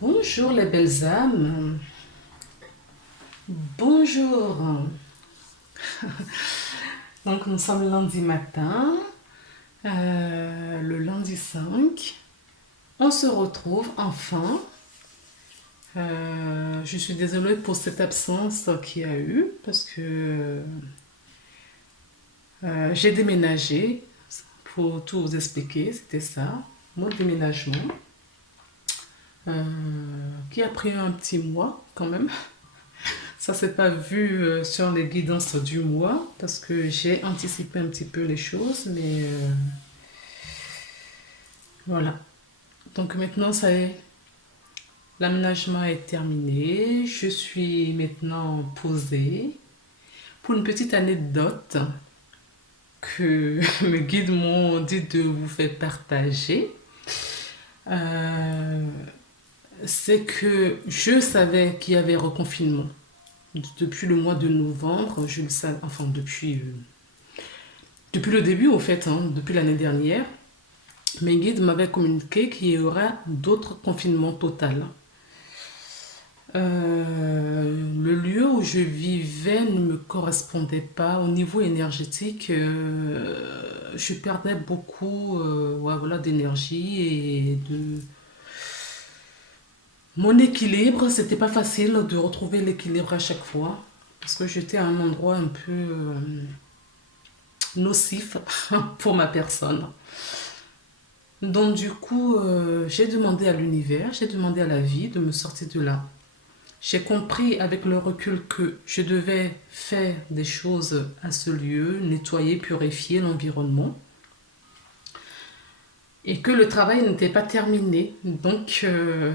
Bonjour les belles âmes. Bonjour. Donc nous sommes lundi matin, le lundi 5. On se retrouve enfin. Je suis désolée pour cette absence qu'il y a eu parce que j'ai déménagé. Pour tout vous expliquer, c'était ça, mon déménagement, euh, qui a pris un petit mois quand même. Ça s'est pas vu sur les guidances du mois parce que j'ai anticipé un petit peu les choses, mais voilà. Donc maintenant, ça y est, l'aménagement est terminé. Je suis maintenant posée. Pour une petite anecdote que mes guides m'ont dit de vous faire partager, euh, c'est que je savais qu'il y avait reconfinement. Depuis le mois de novembre, je le savais, enfin depuis le début, au fait, hein, depuis l'année dernière, mes guides m'avaient communiqué qu'il y aura d'autres confinements total. Le lieu où je vivais ne me correspondait pas au niveau énergétique. Je perdais beaucoup ouais, voilà, d'énergie et de mon équilibre. C'était pas facile de retrouver l'équilibre à chaque fois parce que j'étais à un endroit un peu nocif pour ma personne. Donc du coup, j'ai demandé à l'univers, j'ai demandé à la vie de me sortir de là. J'ai compris avec le recul que je devais faire des choses à ce lieu, nettoyer, purifier l'environnement et que le travail n'était pas terminé. Donc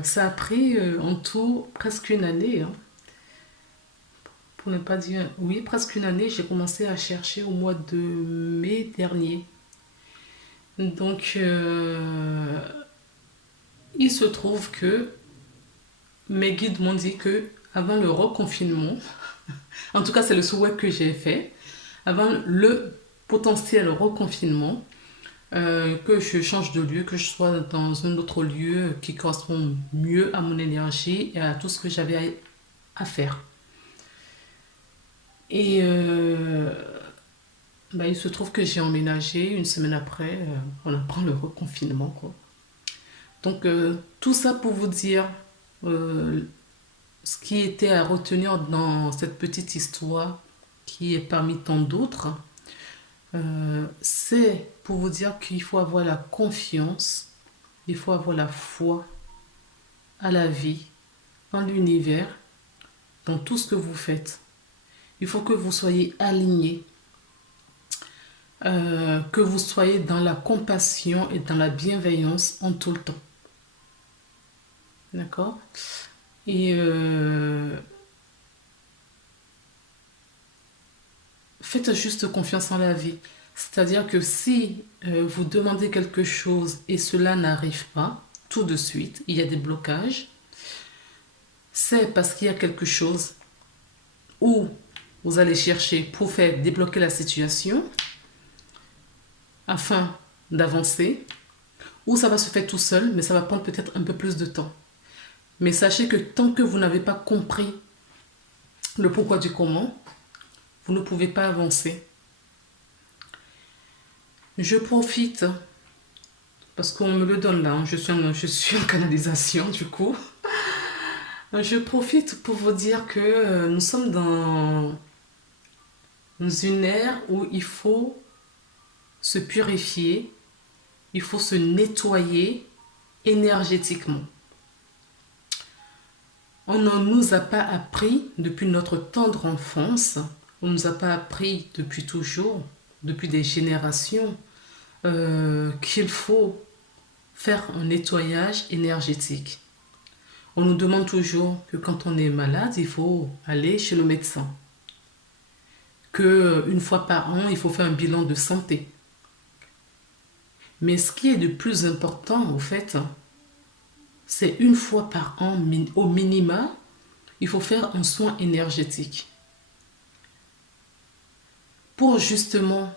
ça a pris en tout presque une année, hein. Pour ne pas dire, oui, presque une année. J'ai commencé à chercher au mois de mai dernier. Donc il se trouve que mes guides m'ont dit que avant le reconfinement, en tout cas c'est le souhait que j'ai fait, avant le potentiel reconfinement, que je change de lieu, que je sois dans un autre lieu qui correspond mieux à mon énergie et à tout ce que j'avais à faire. Et bah, il se trouve que j'ai emménagé une semaine après, on apprend le reconfinement, quoi. Donc tout ça pour vous dire euh, ce qui était à retenir dans cette petite histoire qui est parmi tant d'autres, c'est pour vous dire qu'il faut avoir la confiance, il faut avoir la foi à la vie, en l'univers, dans tout ce que vous faites. Il faut que vous soyez aligné, que vous soyez dans la compassion et dans la bienveillance en tout le temps. D'accord? Et faites juste confiance en la vie. C'est-à-dire que si vous demandez quelque chose et cela n'arrive pas tout de suite, il y a des blocages, c'est parce qu'il y a quelque chose où vous allez chercher pour faire débloquer la situation afin d'avancer, ou ça va se faire tout seul, mais ça va prendre peut-être un peu plus de temps. Mais sachez que tant que vous n'avez pas compris le pourquoi du comment, vous ne pouvez pas avancer. Je profite, parce qu'on me le donne là, hein, je suis en canalisation du coup. Je profite pour vous dire que nous sommes dans une ère où il faut se purifier, il faut se nettoyer énergétiquement. On ne nous a pas appris depuis notre tendre enfance, on ne nous a pas appris depuis toujours, depuis des générations, qu'il faut faire un nettoyage énergétique. On nous demande toujours que quand on est malade, il faut aller chez le médecin. Que une fois par an, il faut faire un bilan de santé. Mais ce qui est de plus important, au fait, c'est une fois par an, au minima, il faut faire un soin énergétique. Pour justement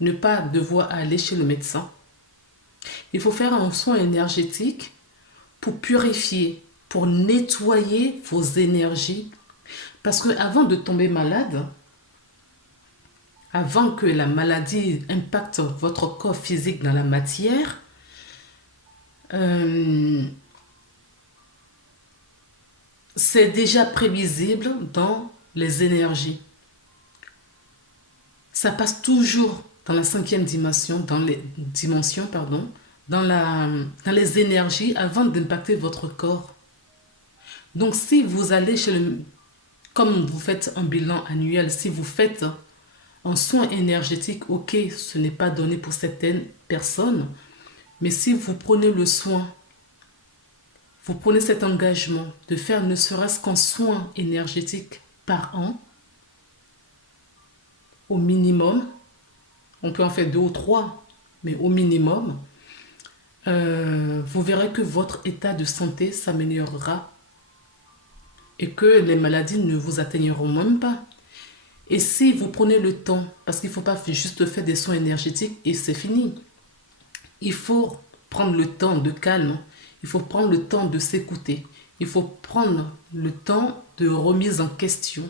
ne pas devoir aller chez le médecin, il faut faire un soin énergétique pour purifier pour nettoyer vos énergies. Parce que avant de tomber malade, avant que la maladie impacte votre corps physique dans la matière, c'est déjà prévisible dans les énergies. Ça passe toujours dans la 5e dimension, dans les énergies avant d'impacter votre corps. Donc si vous allez comme vous faites un bilan annuel, si vous faites un soin énergétique, ok, ce n'est pas donné pour certaines personnes, mais si vous prenez le soin, vous prenez cet engagement de faire ne serait-ce qu'un soin énergétique par an, au minimum, on peut en faire 2 ou 3, mais au minimum, vous verrez que votre état de santé s'améliorera et que les maladies ne vous atteigneront même pas. Et si vous prenez le temps, parce qu'il ne faut pas juste faire des soins énergétiques et c'est fini. Il faut prendre le temps de calme, il faut prendre le temps de s'écouter, il faut prendre le temps de remise en question.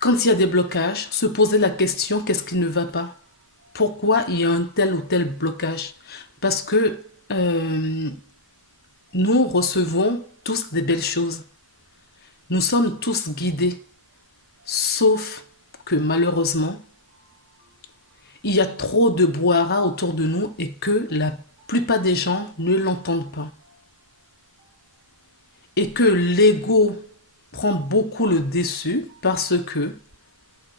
Quand il y a des blocages, se poser la question, qu'est-ce qui ne va pas? Pourquoi il y a un tel ou tel blocage? Parce que nous recevons tous des belles choses. Nous sommes tous guidés. Sauf que malheureusement, il y a trop de brouhaha autour de nous et que la plupart des gens ne l'entendent pas. Et que l'ego prend beaucoup le dessus parce que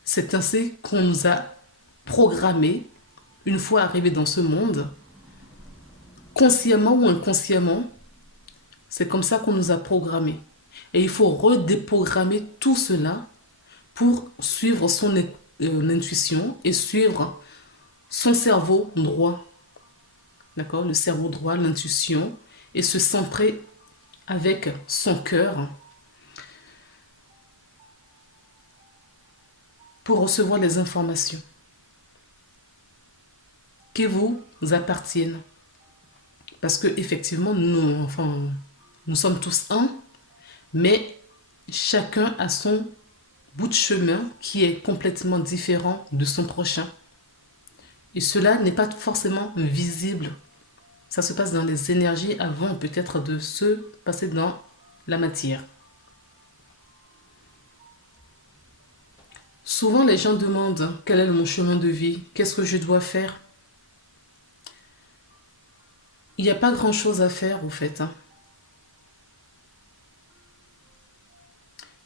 c'est ainsi qu'on nous a programmés une fois arrivés dans ce monde. Consciemment ou inconsciemment, c'est comme ça qu'on nous a programmés. Et il faut redéprogrammer tout cela pour suivre son intuition et suivre son cerveau droit. D'accord? Le cerveau droit, l'intuition, et se centrer avec son cœur pour recevoir les informations qui vous appartiennent. Parce que effectivement, nous sommes tous un, mais chacun a son bout de chemin qui est complètement différent de son prochain. Et cela n'est pas forcément visible. Ça se passe dans les énergies avant peut-être de se passer dans la matière. Souvent les gens demandent quel est mon chemin de vie, qu'est-ce que je dois faire. Il n'y a pas grand-chose à faire au fait.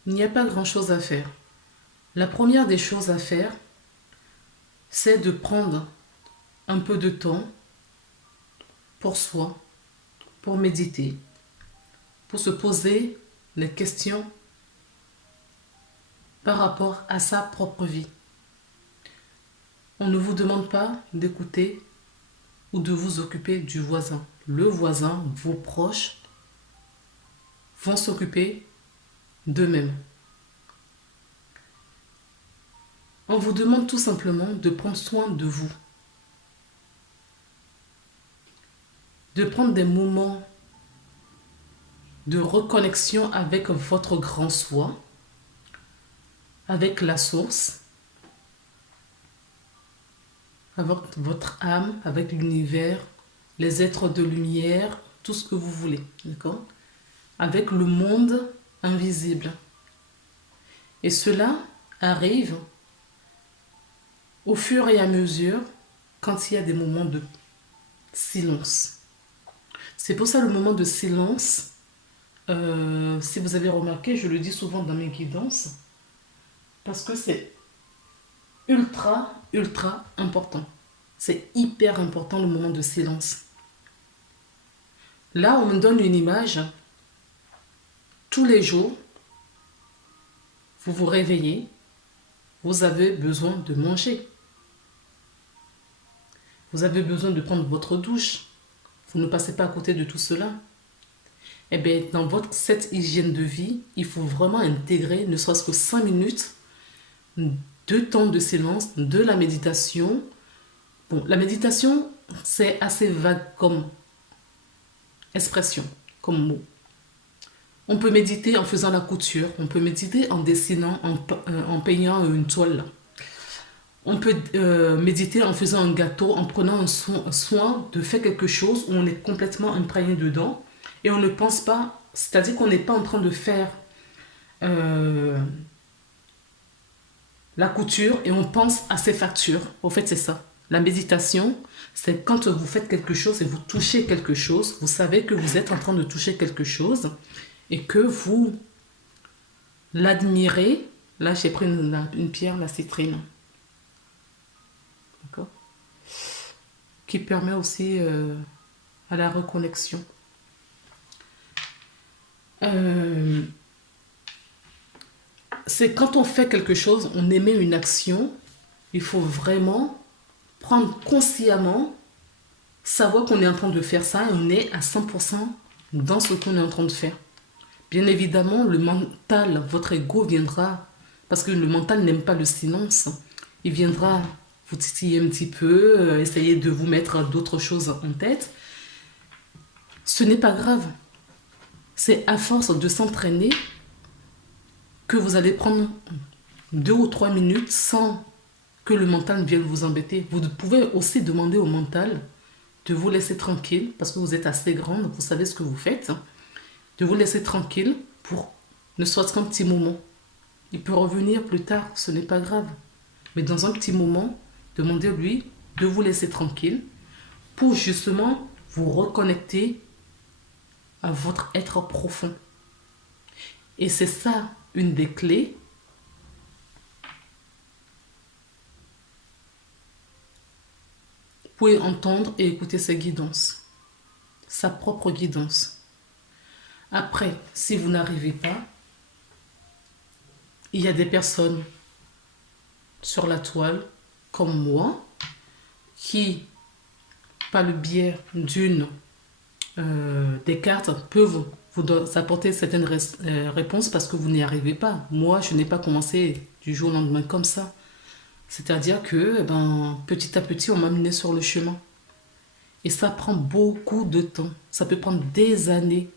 Il n'y a pas grand-chose à faire. La première des choses à faire, c'est de prendre un peu de temps pour soi, pour méditer, pour se poser les questions par rapport à sa propre vie. On ne vous demande pas d'écouter ou de vous occuper du voisin. Le voisin, vos proches, vont s'occuper d'eux-mêmes. On vous demande tout simplement de prendre soin de vous. De prendre des moments de reconnexion avec votre grand soi, avec la source, avec votre âme, avec l'univers, les êtres de lumière, tout ce que vous voulez, d'accord? Avec le monde invisible. Et cela arrive au fur et à mesure quand il y a des moments de silence. C'est pour ça le moment de silence, si vous avez remarqué, je le dis souvent dans mes guidances, parce que c'est ultra, ultra important. C'est hyper important le moment de silence. Là, on me donne une image. Tous les jours, vous vous réveillez, vous avez besoin de manger. Vous avez besoin de prendre votre douche. Vous ne passez pas à côté de tout cela. Eh bien, dans cette hygiène de vie, il faut vraiment intégrer, ne serait-ce que 5 minutes, de temps de silence, de la méditation. Bon, la méditation, c'est assez vague comme expression, comme mot. On peut méditer en faisant la couture, on peut méditer en dessinant, en peignant une toile. On peut méditer en faisant un gâteau, en prenant un soin de faire quelque chose où on est complètement imprégné dedans et on ne pense pas, c'est-à-dire qu'on n'est pas en train de faire euh, la couture et on pense à ses factures. Au fait, c'est ça. La méditation, c'est quand vous faites quelque chose et vous touchez quelque chose, vous savez que vous êtes en train de toucher quelque chose et que vous l'admirez. Là, j'ai pris une pierre, la citrine. D'accord? Qui permet aussi à la reconnexion. C'est quand on fait quelque chose, on émet une action, il faut vraiment prendre consciemment, savoir qu'on est en train de faire ça et on est à 100% dans ce qu'on est en train de faire. Bien évidemment, le mental, votre ego viendra, parce que le mental n'aime pas le silence, il viendra vous titiller un petit peu, essayer de vous mettre d'autres choses en tête. Ce n'est pas grave. C'est à force de s'entraîner que vous allez prendre 2 ou 3 minutes sans que le mental vienne vous embêter. Vous pouvez aussi demander au mental de vous laisser tranquille, parce que vous êtes assez grande, vous savez ce que vous faites, de vous laisser tranquille pour ne serait-ce qu'un petit moment. Il peut revenir plus tard, ce n'est pas grave. Mais dans un petit moment, demandez-lui de vous laisser tranquille pour justement vous reconnecter à votre être profond. Et c'est ça une des clés pour entendre et écouter ses guidances, sa propre guidance. Après, si vous n'arrivez pas, il y a des personnes sur la toile, comme moi, qui, par le biais des cartes, peuvent vous apporter certaines réponses parce que vous n'y arrivez pas. Moi, je n'ai pas commencé du jour au lendemain comme ça. C'est-à-dire que petit à petit, on m'a mené sur le chemin. Et ça prend beaucoup de temps. Ça peut prendre des années.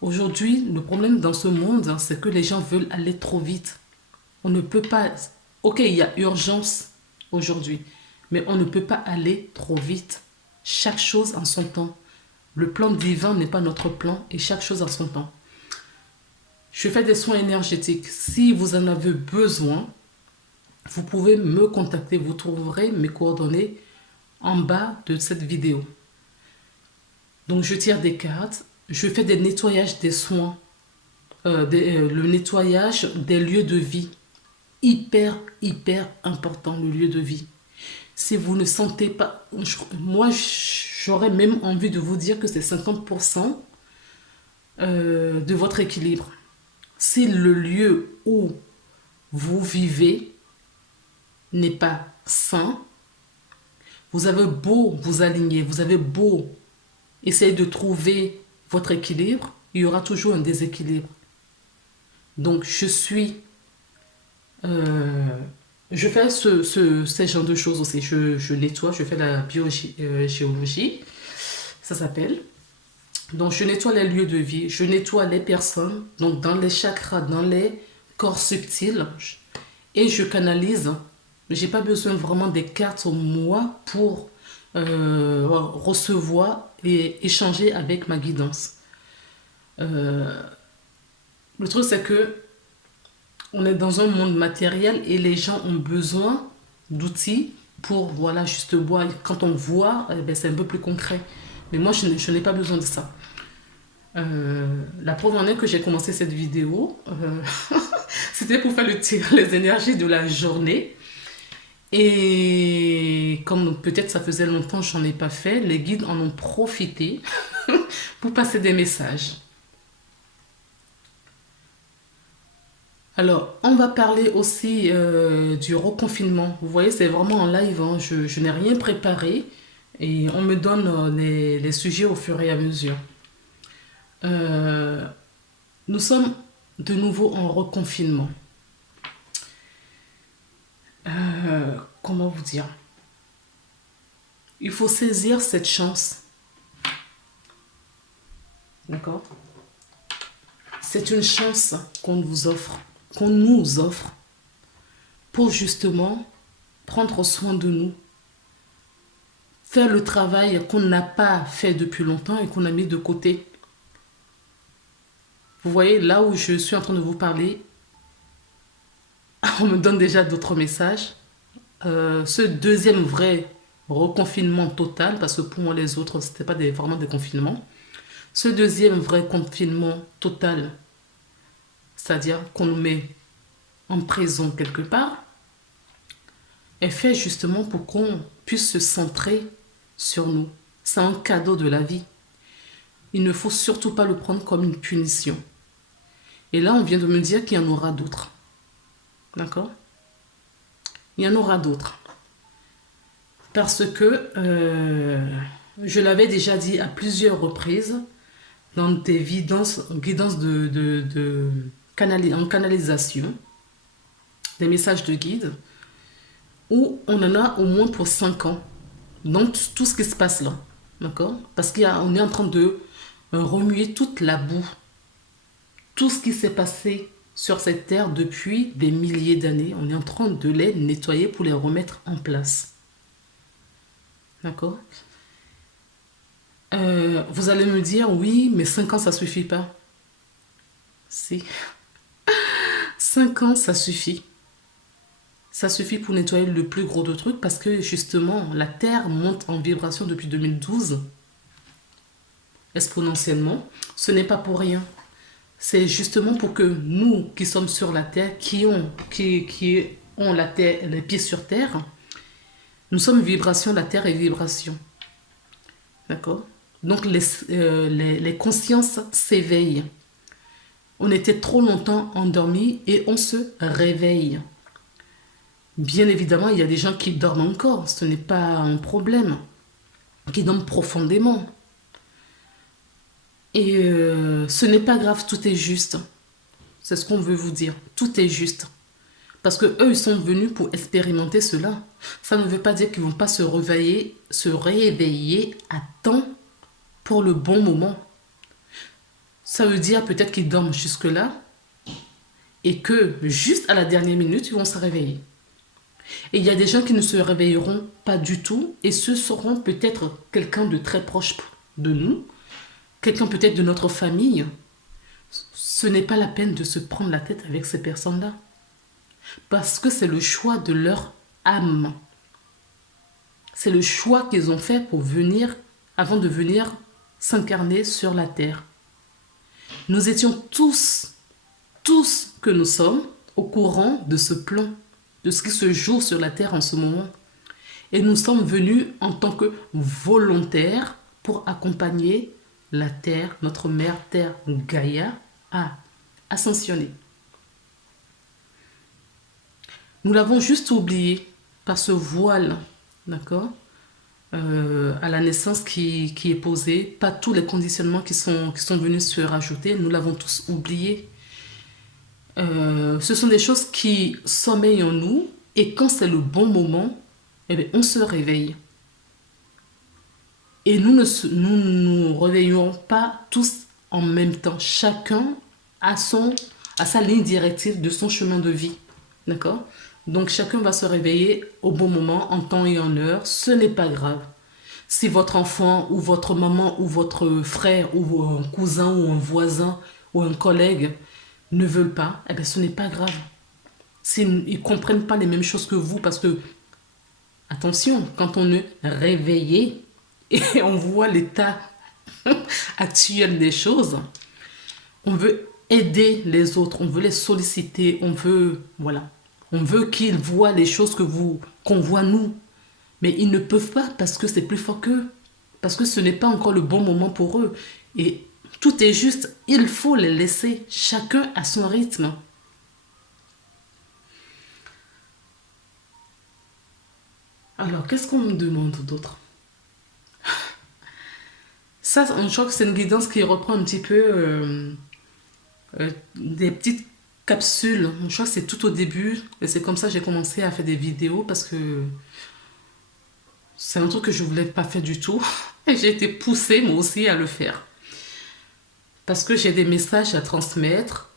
Aujourd'hui, le problème dans ce monde, c'est que les gens veulent aller trop vite. On ne peut pas... Ok, il y a urgence aujourd'hui, mais on ne peut pas aller trop vite. Chaque chose en son temps. Le plan divin n'est pas notre plan et chaque chose en son temps. Je fais des soins énergétiques. Si vous en avez besoin, vous pouvez me contacter. Vous trouverez mes coordonnées en bas de cette vidéo. Donc, je tire des cartes. Je fais des nettoyages des soins. Le nettoyage des lieux de vie. Hyper important, le lieu de vie. Si vous ne sentez pas... Moi, j'aurais même envie de vous dire que c'est 50% de votre équilibre. Si le lieu où vous vivez n'est pas sain, vous avez beau vous aligner, vous avez beau essayer de trouver votre équilibre, il y aura toujours un déséquilibre. Donc, je fais ce genre de choses aussi. Je nettoie, je fais la biogéologie, ça s'appelle. Donc, je nettoie les lieux de vie, je nettoie les personnes, donc dans les chakras, dans les corps subtils, et je canalise. J'ai pas besoin vraiment des cartes au moi pour recevoir et échanger avec ma guidance. Le truc, c'est que on est dans un monde matériel et les gens ont besoin d'outils pour, voilà, juste voir. Quand on voit, c'est un peu plus concret. Mais moi, je n'ai pas besoin de ça. La preuve en est que j'ai commencé cette vidéo. C'était pour faire les énergies de la journée. Et comme peut-être ça faisait longtemps que j'en ai pas fait, les guides en ont profité pour passer des messages. Alors, on va parler aussi du reconfinement. Vous voyez, c'est vraiment en live, hein. Je n'ai rien préparé et on me donne les sujets au fur et à mesure. Nous sommes de nouveau en reconfinement. Comment vous dire? Il faut saisir cette chance. D'accord? c'est une chance qu'on vous offre, qu'on nous offre pour justement prendre soin de nous, faire le travail qu'on n'a pas fait depuis longtemps et qu'on a mis de côté. Vous voyez, là où je suis en train de vous parler, on me donne déjà d'autres messages. Ce deuxième vrai reconfinement total, parce que pour moi les autres, c'était pas vraiment des confinements. Ce deuxième vrai confinement total, c'est-à-dire qu'on nous met en prison quelque part, est fait justement pour qu'on puisse se centrer sur nous. C'est un cadeau de la vie. Il ne faut surtout pas le prendre comme une punition. Et là, on vient de me dire qu'il y en aura d'autres. D'accord? Il y en aura d'autres. Parce que je l'avais déjà dit à plusieurs reprises dans des guidances en canalisation, des messages de guide, où on en a au moins pour 5 ans. Donc tout ce qui se passe là. D'accord? Parce qu'on est en train de remuer toute la boue. Tout ce qui s'est passé sur cette terre depuis des milliers d'années, on est en train de les nettoyer pour les remettre en place. D'accord? Vous allez me dire, oui, mais 5 ans, ça suffit pas. Si. 5 ans, ça suffit. Ça suffit pour nettoyer le plus gros de trucs parce que justement, la Terre monte en vibration depuis 2012, exponentiellement. Ce n'est pas pour rien. C'est justement pour que nous qui sommes sur la Terre, qui ont la terre, les pieds sur Terre, nous sommes vibration, la Terre est vibration. D'accord? Donc les consciences s'éveillent. On était trop longtemps endormis et on se réveille. Bien évidemment, il y a des gens qui dorment encore, ce n'est pas un problème, qui dorment profondément. Et ce n'est pas grave, tout est juste. C'est ce qu'on veut vous dire, tout est juste. Parce que eux, ils sont venus pour expérimenter cela. Ça ne veut pas dire qu'ils ne vont pas se réveiller à temps pour le bon moment. Ça veut dire peut-être qu'ils dorment jusque-là et que juste à la dernière minute, ils vont se réveiller. Et il y a des gens qui ne se réveilleront pas du tout et ce seront peut-être quelqu'un de très proche de nous, quelqu'un peut-être de notre famille. Ce n'est pas la peine de se prendre la tête avec ces personnes-là. Parce que c'est le choix de leur âme. C'est le choix qu'ils ont fait pour venir, avant de venir s'incarner sur la terre. Nous étions tous que nous sommes, au courant de ce plan, de ce qui se joue sur la terre en ce moment. Et nous sommes venus en tant que volontaires pour accompagner la terre, notre mère terre Gaïa, à ascensionner. Nous l'avons juste oublié par ce voile, d'accord, à la naissance qui est posé, pas tous les conditionnements qui sont venus se rajouter, nous l'avons tous oublié. Ce sont des choses qui sommeillent en nous et quand c'est le bon moment, eh bien, on se réveille. Et nous ne nous réveillons pas tous en même temps. Chacun a sa ligne directive de son chemin de vie. D'accord? Donc chacun va se réveiller au bon moment, en temps et en heure. Ce n'est pas grave. Si votre enfant ou votre maman ou votre frère ou un cousin ou un voisin ou un collègue ne veulent pas, eh bien ce n'est pas grave. S'ils ne comprennent pas les mêmes choses que vous, parce que, attention, quand on est réveillé et on voit l'état actuel des choses, on veut aider les autres, on veut les solliciter, on veut, voilà, on veut qu'ils voient les choses qu'on voit nous. Mais ils ne peuvent pas parce que c'est plus fort qu'eux, parce que ce n'est pas encore le bon moment pour eux. Et tout est juste, il faut les laisser, chacun à son rythme. Alors, qu'est-ce qu'on me demande d'autre? Ça, je crois que c'est une guidance qui reprend un petit peu des petites capsules. Je crois que c'est tout au début. Et c'est comme ça que j'ai commencé à faire des vidéos parce que c'est un truc que je ne voulais pas faire du tout. Et j'ai été poussée, moi aussi, à le faire. parce que j'ai des messages à transmettre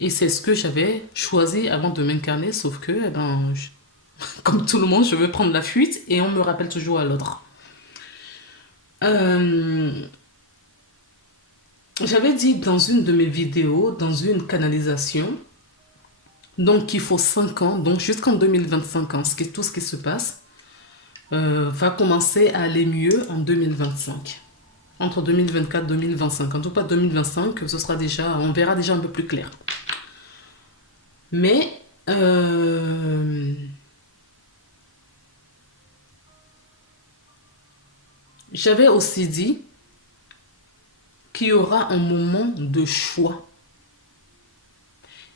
et c'est ce que j'avais choisi avant de m'incarner, sauf que, eh ben, comme tout le monde, je veux prendre la fuite et on me rappelle toujours à l'ordre. Euh, J'avais dit dans une de mes vidéos, dans une canalisation, donc il faut 5 ans, donc jusqu'en 2025, tout ce qui se passe va commencer à aller mieux en 2025. Entre 2024 et 2025. En tout cas, 2025, ce sera déjà, on verra déjà un peu plus clair. Mais j'avais aussi dit qu'il y aura un moment de choix.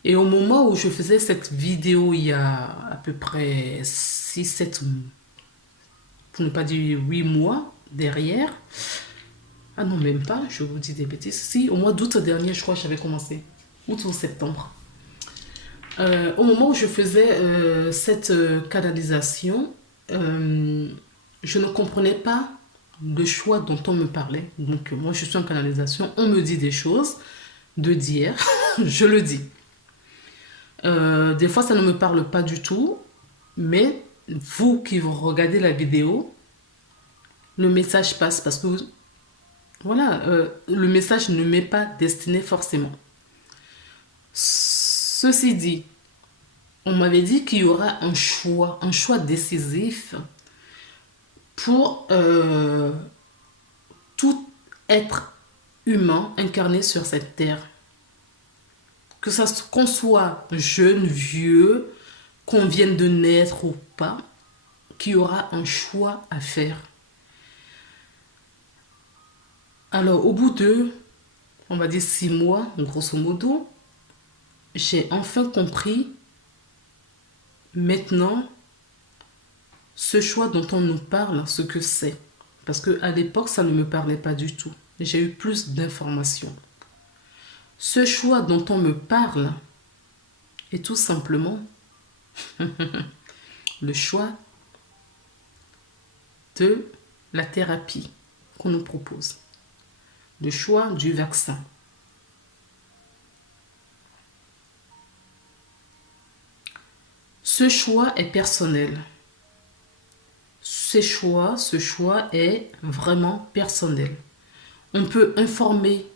Et au moment où je faisais cette vidéo, il y a à peu près 6, 7, pour ne pas dire 8 mois derrière. Ah non, même pas, je vous dis des bêtises. Si, au mois d'août dernier, je crois que j'avais commencé. Août ou septembre. Au moment où je faisais cette canalisation, je ne comprenais pas le choix dont on me parlait. Donc moi, je suis en canalisation, on me dit des choses, de dire, je le dis. Des fois, ça ne me parle pas du tout, mais vous qui vous regardez la vidéo, le message passe parce que, voilà, le message ne m'est pas destiné forcément. Ceci dit, on m'avait dit qu'il y aura un choix décisif pour tout être humain incarné sur cette terre. Qu'on soit jeune, vieux, qu'on vienne de naître ou pas, qu'il y aura un choix à faire. Alors, au bout de, on va dire 6 mois, grosso modo, j'ai enfin compris maintenant ce choix dont on nous parle, ce que c'est. Parce qu'à l'époque, ça ne me parlait pas du tout. J'ai eu plus d'informations. Ce choix dont on me parle est tout simplement le choix de la thérapie qu'on nous propose. Le choix du vaccin. Ce choix est personnel. Ce choix est vraiment personnel. On peut informer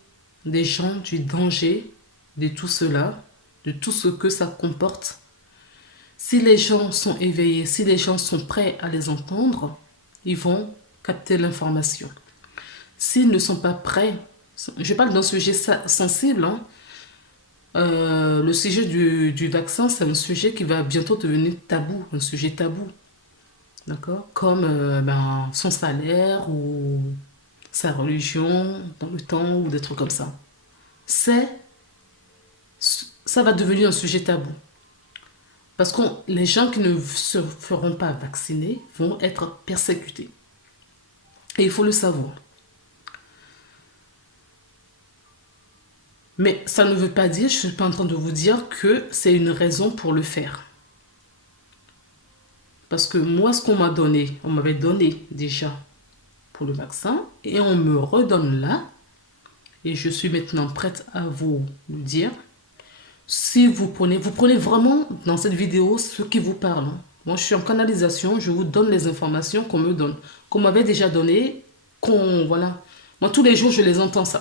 des gens du danger de tout cela, de tout ce que ça comporte. Si les gens sont éveillés, si les gens sont prêts à les entendre, ils vont capter l'information. S'ils ne sont pas prêts, je parle d'un sujet sensible, hein. Le sujet du vaccin, c'est un sujet qui va bientôt devenir tabou, un sujet tabou. D'accord? Comme son salaire ou sa religion dans le temps ou des trucs comme ça. Ça va devenir un sujet tabou. Parce que les gens qui ne se feront pas vacciner vont être persécutés. Et il faut le savoir. Mais ça ne veut pas dire, je ne suis pas en train de vous dire que c'est une raison pour le faire. Parce que moi, ce qu'on m'a donné, on m'avait donné déjà pour le vaccin et on me redonne là. Et je suis maintenant prête à vous le dire. Si vous prenez vraiment dans cette vidéo ce qui vous parle. Moi, je suis en canalisation, je vous donne les informations qu'on me donne, qu'on m'avait déjà donné, voilà. Moi, tous les jours, je les entends ça.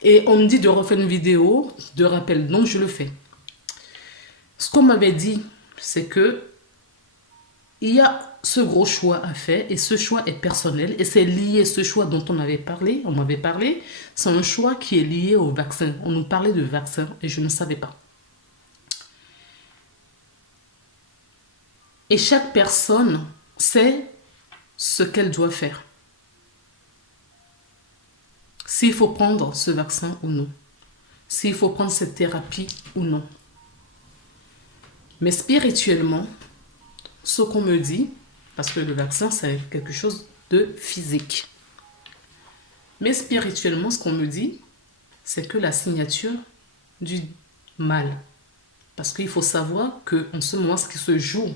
Et on me dit de refaire une vidéo de rappel, donc je le fais. Ce qu'on m'avait dit, c'est que il y a ce gros choix à faire et ce choix est personnel et c'est lié, ce choix dont on m'avait parlé, c'est un choix qui est lié au vaccin. On nous parlait de vaccin et je ne savais pas. Et chaque personne sait ce qu'elle doit faire. S'il faut prendre ce vaccin ou non. S'il faut prendre cette thérapie ou non. Mais spirituellement, ce qu'on me dit, parce que le vaccin, c'est quelque chose de physique. Mais spirituellement, ce qu'on me dit, c'est que la signature du mal. Parce qu'il faut savoir qu'en ce moment, ce qui se joue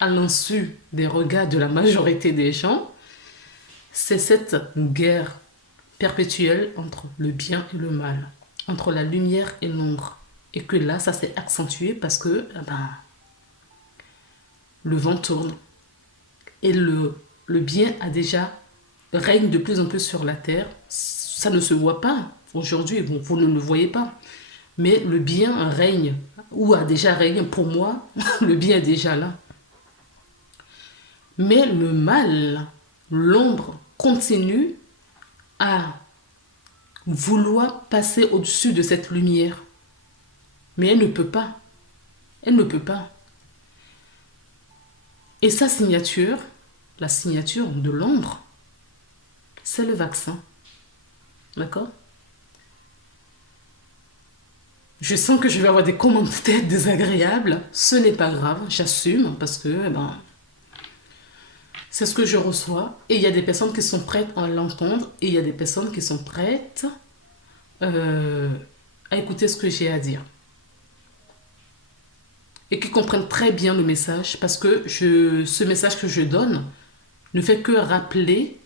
à l'insu des regards de la majorité des gens, c'est cette guerre perpétuelle entre le bien et le mal, entre la lumière et l'ombre. Et que là, ça s'est accentué parce que le vent tourne. Et le bien a déjà règne de plus en plus sur la terre. Ça ne se voit pas aujourd'hui, bon, vous ne le voyez pas. Mais le bien règne, ou a déjà régné pour moi, le bien est déjà là. Mais le mal, l'ombre, continue à vouloir passer au-dessus de cette lumière. Mais elle ne peut pas. Elle ne peut pas. Et sa signature, la signature de l'ombre, c'est le vaccin. D'accord? Je sens que je vais avoir des commentaires désagréables. Ce n'est pas grave, j'assume, parce que c'est ce que je reçois. Et il y a des personnes qui sont prêtes à l'entendre, et il y a des personnes qui sont prêtes à écouter ce que j'ai à dire. Et qui comprennent très bien le message, parce que ce message que je donne ne fait que rappeler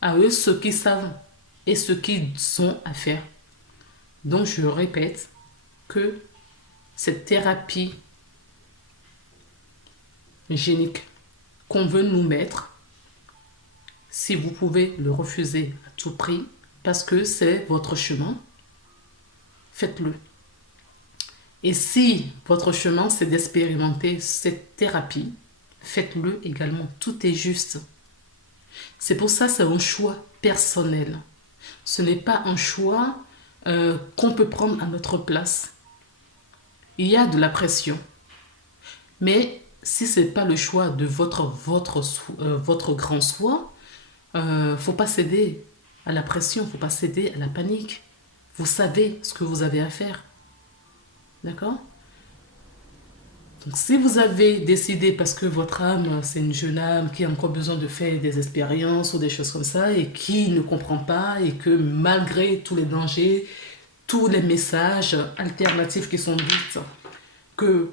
à eux ce qu'ils savent et ce qu'ils ont à faire. Donc je répète que cette thérapie génique qu'on veut nous mettre, si vous pouvez le refuser à tout prix, parce que c'est votre chemin, faites-le. Et si votre chemin, c'est d'expérimenter cette thérapie, faites-le également. Tout est juste. C'est pour ça que c'est un choix personnel. Ce n'est pas un choix qu'on peut prendre à notre place. Il y a de la pression. Mais si ce n'est pas le choix de votre grand soi, faut pas céder à la pression, faut pas céder à la panique. Vous savez ce que vous avez à faire. D'accord? Donc, si vous avez décidé, parce que votre âme, c'est une jeune âme qui a encore besoin de faire des expériences ou des choses comme ça, et qui ne comprend pas, et que malgré tous les dangers, tous les messages alternatifs qui sont dits, que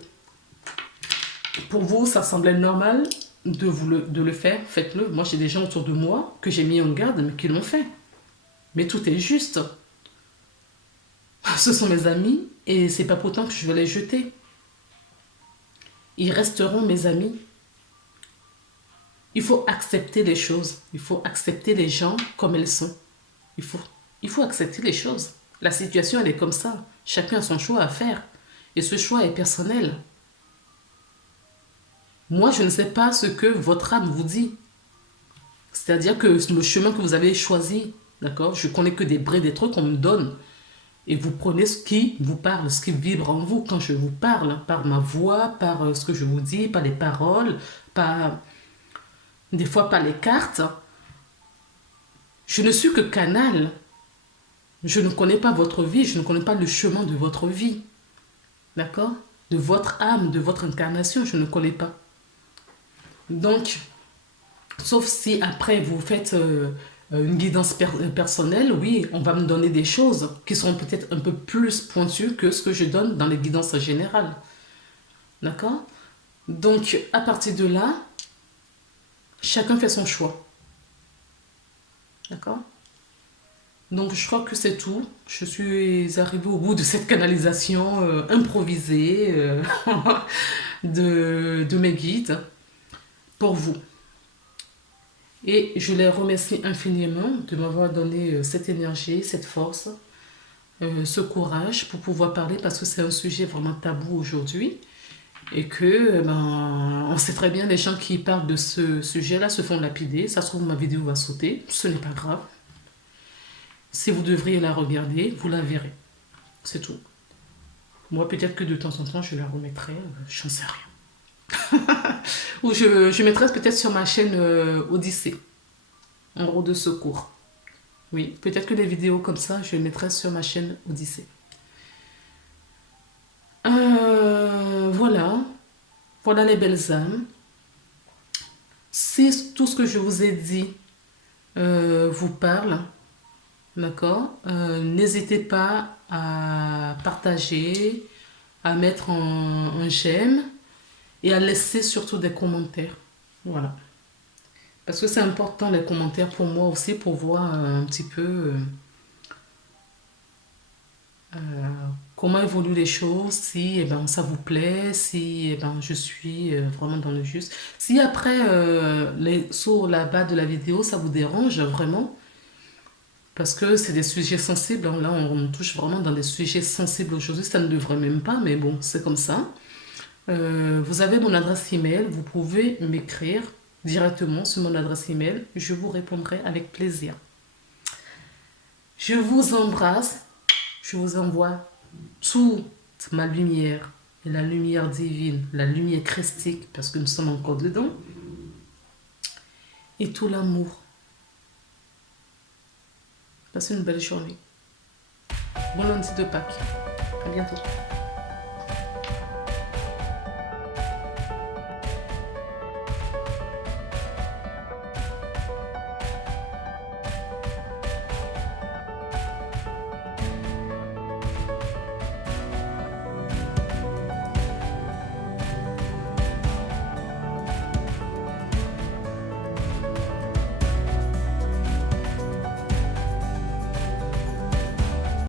pour vous, ça semblait normal de le faire, faites-le. Moi, j'ai des gens autour de moi que j'ai mis en garde, mais qui l'ont fait. Mais tout est juste. Ce sont mes amis, et c'est pas pourtant que je vais les jeter. Ils resteront mes amis. Il faut accepter les choses. Il faut accepter les gens comme elles sont. Il faut accepter les choses. La situation, elle est comme ça. Chacun a son choix à faire. Et ce choix est personnel. Moi, je ne sais pas ce que votre âme vous dit. C'est-à-dire que le chemin que vous avez choisi, d'accord? Je connais que des brés, des trucs qu'on me donne. Et vous prenez ce qui vous parle, ce qui vibre en vous quand je vous parle, par ma voix, par ce que je vous dis, par les paroles, des fois par les cartes. Je ne suis que canal. Je ne connais pas votre vie, je ne connais pas le chemin de votre vie. D'accord? De votre âme, de votre incarnation, je ne connais pas. Donc, sauf si après vous faites une guidance personnelle, oui, on va me donner des choses qui seront peut-être un peu plus pointues que ce que je donne dans les guidances générales. D'accord? Donc, à partir de là, chacun fait son choix. D'accord? Donc, je crois que c'est tout. Je suis arrivée au bout de cette canalisation improvisée de mes guides pour vous. Et je les remercie infiniment de m'avoir donné cette énergie, cette force, ce courage pour pouvoir parler parce que c'est un sujet vraiment tabou aujourd'hui. Et que, on sait très bien, les gens qui parlent de ce sujet-là se font lapider. Ça se trouve, ma vidéo va sauter. Ce n'est pas grave. Si vous devriez la regarder, vous la verrez. C'est tout. Moi, peut-être que de temps en temps, je la remettrai. J'en sais rien. Ou je mettrai peut-être sur ma chaîne Odyssée, en roue de secours. Oui, peut-être que les vidéos comme ça, je les mettrai sur ma chaîne Odyssée. Voilà. Voilà les belles âmes. Si tout ce que je vous ai dit vous parle, d'accord, n'hésitez pas à partager, à mettre un j'aime et à laisser surtout des commentaires. Voilà. Parce que c'est important les commentaires pour moi aussi, pour voir un petit peu comment évoluent les choses, si ça vous plaît, si je suis vraiment dans le juste. Si après, sur la bas de la vidéo, ça vous dérange vraiment, parce que c'est des sujets sensibles, hein. Là, on touche vraiment dans des sujets sensibles aujourd'hui. Ça ne devrait même pas, mais bon, c'est comme ça. Vous avez mon adresse email. Vous pouvez m'écrire directement sur mon adresse email. Je vous répondrai avec plaisir. Je vous embrasse. Je vous envoie toute ma lumière. Et la lumière divine, la lumière christique, parce que nous sommes encore dedans. Et tout l'amour. Passez une belle journée. Bon lundi de Pâques. À bientôt.